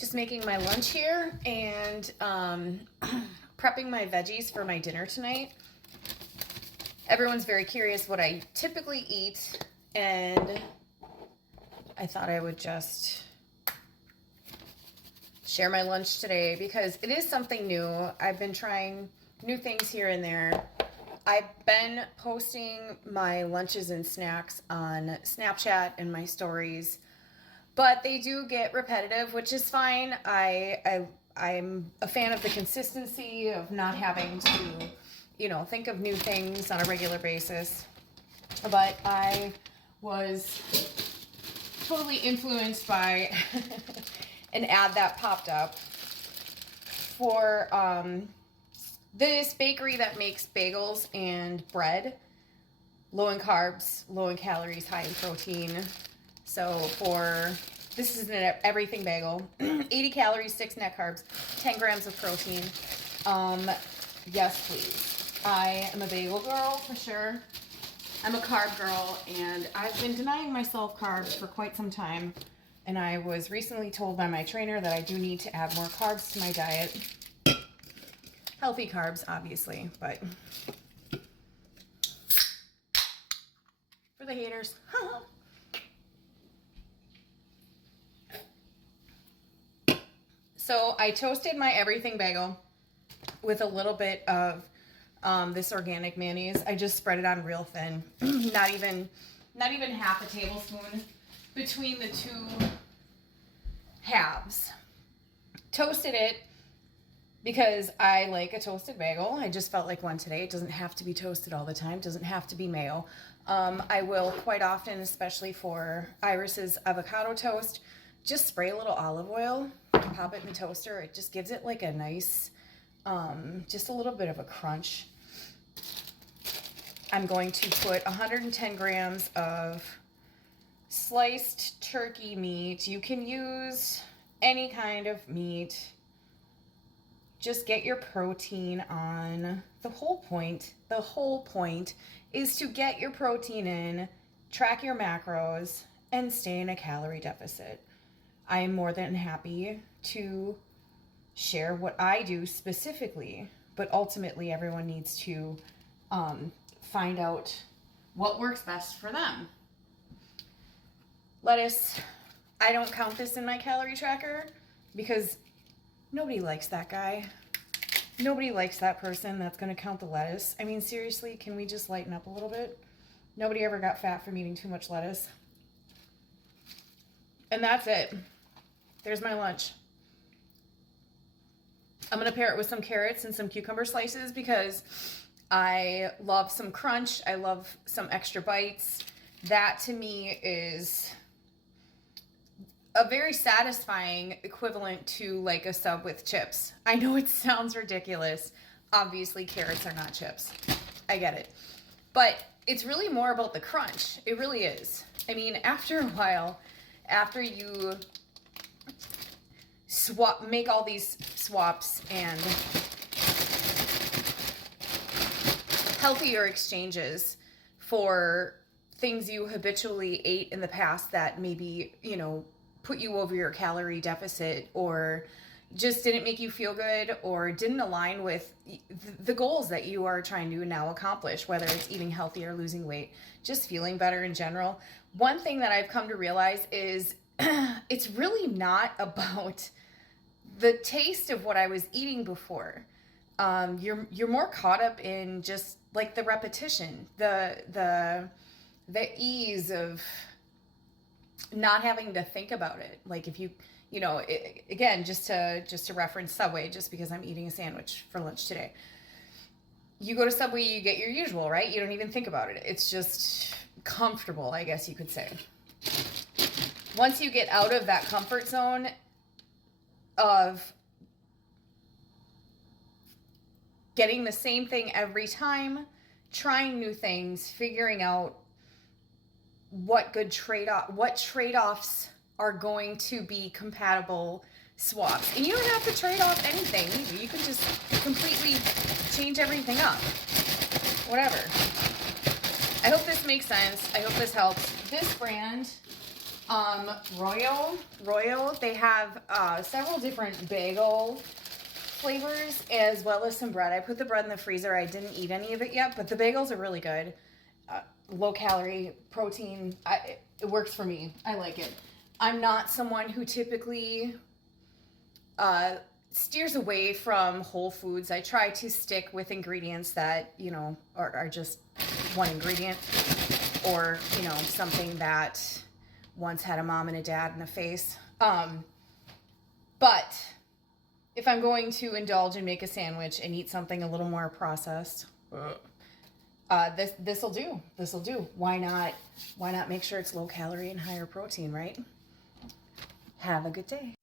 Just making my lunch here and prepping my veggies for my dinner tonight. Everyone's very curious what I typically eat, and I thought I would just share my lunch today because it is something new. I've been trying new things here and there. I've been posting my lunches and snacks on Snapchat and my stories, but they do get repetitive, which is fine. I'm a fan of the consistency of not having to, think of new things on a regular basis. But I was totally influenced by an ad that popped up for this bakery that makes bagels and bread, low in carbs, low in calories, high in protein. So this is an everything bagel, 80 calories, 6 net carbs, 10 grams of protein. Yes, please. I am a bagel girl for sure. I'm a carb girl, and I've been denying myself carbs for quite some time. And I was recently told by my trainer that I do need to add more carbs to my diet. Healthy carbs, obviously, but for the haters. So I toasted my everything bagel with a little bit of this organic mayonnaise. I just spread it on real thin, not even half a tablespoon between the two halves. Toasted it because I like a toasted bagel. I just felt like one today. It doesn't have to be toasted all the time. It doesn't have to be mayo. I will quite often, especially for Iris's avocado toast, just spray a little olive oil, pop it in the toaster. It just gives it like a nice, just a little bit of a crunch. I'm going to put 110 grams of sliced turkey meat. You can use any kind of meat. Just get your protein on. The whole point is to get your protein in, track your macros, and stay in a calorie deficit. I am more than happy to share what I do specifically, but ultimately everyone needs to find out what works best for them. Lettuce, I don't count this in my calorie tracker because nobody likes that guy. Nobody likes that person that's going to count the lettuce. I mean, seriously, can we just lighten up a little bit? Nobody ever got fat from eating too much lettuce. And that's it. There's my lunch. I'm going to pair it with some carrots and some cucumber slices because I love some crunch. I love some extra bites. That to me is a very satisfying equivalent to like a sub with chips. I know it sounds ridiculous. Obviously, carrots are not chips. I get it. But it's really more about the crunch. It really is. I mean, after a while, after you make all these swaps and healthier exchanges for things you habitually ate in the past that maybe, put you over your calorie deficit or just didn't make you feel good or didn't align with the goals that you are trying to now accomplish, whether it's eating healthy or losing weight, just feeling better in general. One thing that I've come to realize is it's really not about the taste of what I was eating before. You're more caught up in just like the repetition, the ease of not having to think about it. Like if again, just to reference Subway, just because I'm eating a sandwich for lunch today. You go to Subway, you get your usual, right? You don't even think about it. It's just comfortable, I guess you could say. Once you get out of that comfort zone of getting the same thing every time, trying new things, figuring out what trade-offs are going to be compatible swaps. And you don't have to trade off anything either. You can just completely change everything up. Whatever. I hope this makes sense. I hope this helps. This brand Royal, they have several different bagel flavors as well as some bread. I put the bread in the freezer. I didn't eat any of it yet, but the bagels are really good. Low calorie, protein, it works for me. I like it. I'm not someone who typically steers away from whole foods. I try to stick with ingredients that, you know, are just one ingredient, or, you know, something that once had a mom and a dad and a face. But if I'm going to indulge and make a sandwich and eat something a little more processed, this'll do. This'll do. Why not make sure it's low calorie and higher protein, right? Have a good day.